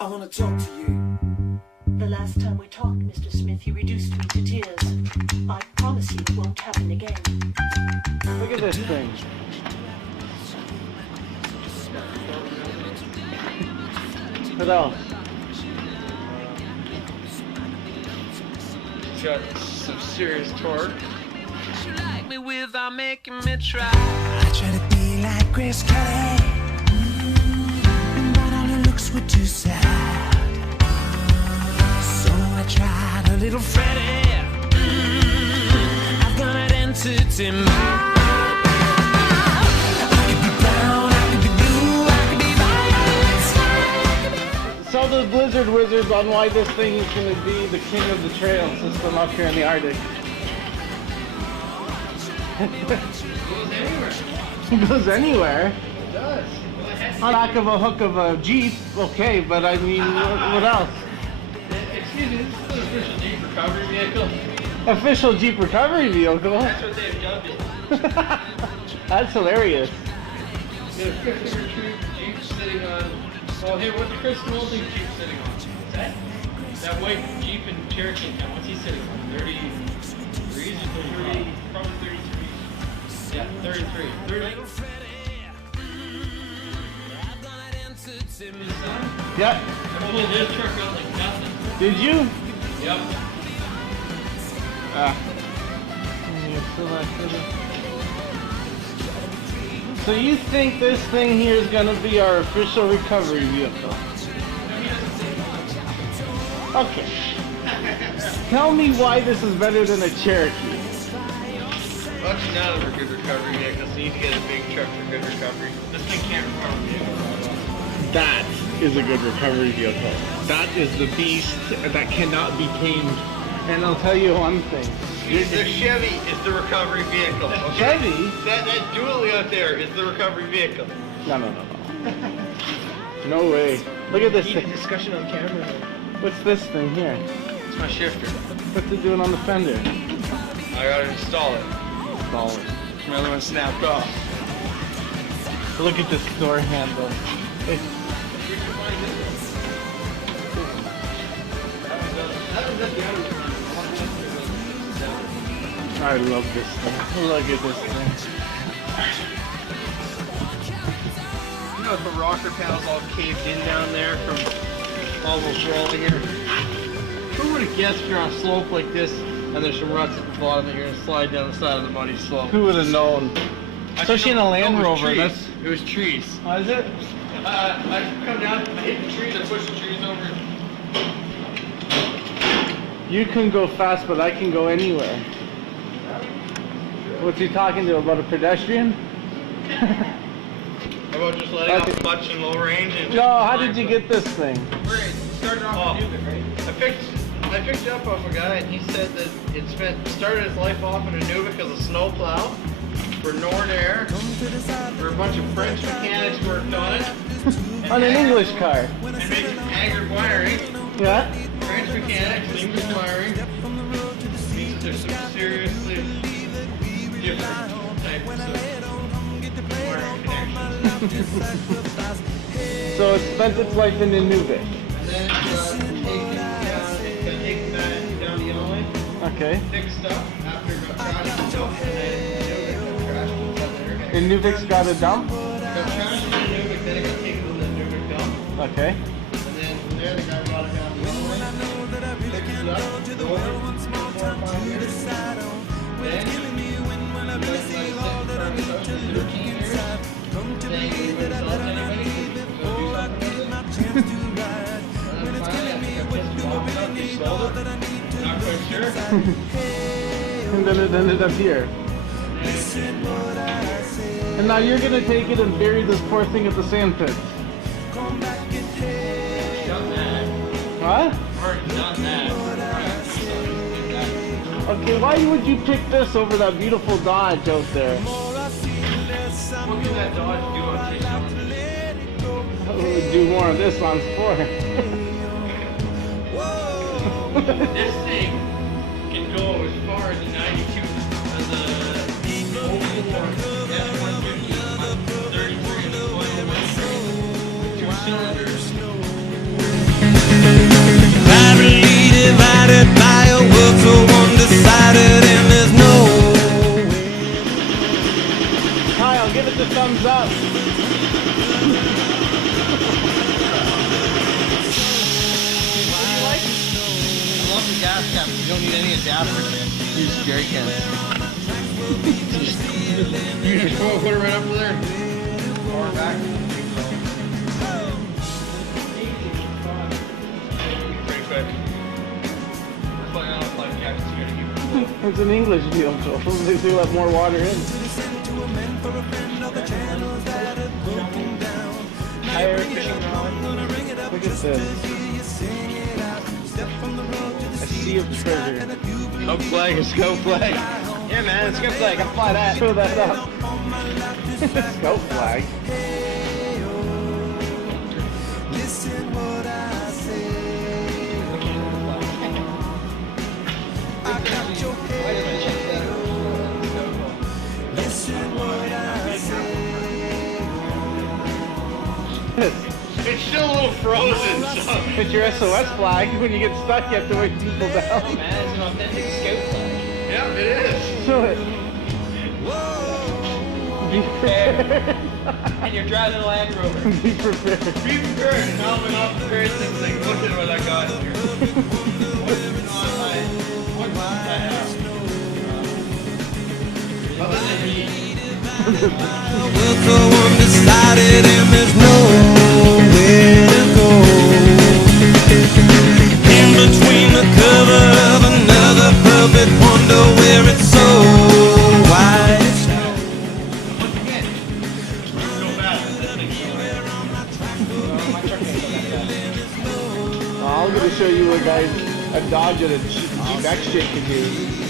I want to talk to you. The last time we talked, Mr. Smith, you reduced me to tears. I promise you it won't happen again. Look at this thing. What else? It's got some serious torque. Like me without making me try. I try to be like Grace Kelly, but all her looks were too sad. So I tried a little Freddie. I've got an entity mind. I could be brown, I could be blue, I could be violet. Sell the Blizzard Wizards on why this thing is going to be the king of the trail system up here in the Arctic. It goes anywhere. It does. On the back of a hook of a Jeep, okay, but I mean, what else? Excuse me, this is an official Jeep recovery vehicle. Official Jeep recovery vehicle? That's what they've dubbed it. That's hilarious. Got a 50 retrieve Jeep sitting on. Well, here, what's Chris Moulding's Jeep sitting on? Is that white Jeep and Cherokee now? What's he sitting on? 33? Probably 33. Yeah, 33. 30. Yeah. I pulled his truck out like nothing. Did you? Yep. So you think this thing here is going to be our official recovery vehicle? Okay. Tell me why this is better than a Cherokee. Well, actually, none of them are good recovery vehicles. You need to get a big truck for good recovery. This thing can't recover vehicles. That is a good recovery vehicle. That is the beast that cannot be tamed. And I'll tell you one thing. The Chevy is the recovery vehicle. Okay? Chevy? That dually out there is the recovery vehicle. No. No way. Look at this Heated thing. discussion on camera. What's this thing here? It's my shifter. What's it doing on the fender? I gotta install it. Install it. My other one snapped off. Look at this door handle. I love this thing. Look at this thing. You know the rocker panel's all caved in down there from almost rolling here? Who would have guessed if you're on a slope like this and there's some ruts at the bottom that you're going to slide down the side of the muddy slope? Who would have known? Especially in a Land Rover. It was trees. Oh, is it? I come down, I hit the trees, I push the trees over. You can go fast, but I can go anywhere. What's he talking to? About a pedestrian? How about just letting off the clutch in low range? And No, how did you get this thing? Great. Started off with Nubik, right? I picked it up off a guy, and he said that it started its life off in a Nubik as a snowplow for Nordair, for a bunch of French mechanics worked on it. On an English car. And made some haggard wiring. Yeah? French mechanics, English wiring. Means there's some seriously different types of wiring connections. So it spent its life in a Nubik. And then it's gonna take that down the Yellowknife. Okay. Fix stuff after it got trashed and dumped, and then it got trashed and stuff. And Nuvik's got a dump? It got trashed in the Nubik, then it got taken to the Nubik dump. Okay. And then from there, the guy brought it down the Yellowknife, fixed it up, over 4 or 5 years. Then, he was like, for 13 years, saying he wouldn't sell it to anybody, so do something with it. And then finally, I think I pissed him off enough, he sold it. Not quite sure. And then it ended up here. And now you're gonna take it and bury this poor thing at the sand pit. Done that. What? Already done that. Okay, why would you pick this over that beautiful Dodge out there? What can that Dodge do on 3 cylinders? I would do more of this on 4. This thing can go as far as 92 as a 04 F-150, 33 and 2 cylinders. African. He's jerking. You just want to put it right up there? Or back? Pretty quick. It's an English deal, Joel. They do let more water in. Higher fishing rod. Look at this. A sea of treasure. Scope flag, a scope flag. Yeah, man, scope flag. I'll fly that. Throw that up. Scope flag. Listen what I say. I got your head. Listen what I say. It's still a little frozen, so. It's your SOS flag. When you get stuck, you have to wait people down. Man, it's an authentic scope flag. Yeah, it is. Show it. Be prepared. And you're driving a Land Rover. Be prepared. Be prepared. And now I'm not prepared things like, look at what I got here. Other than me. Well, so undecided and there's nowhere to go. In between the cover of another perfect wonder where it's so wide. I'm going to show you what guys a Dodge and a Jeep X shit can do.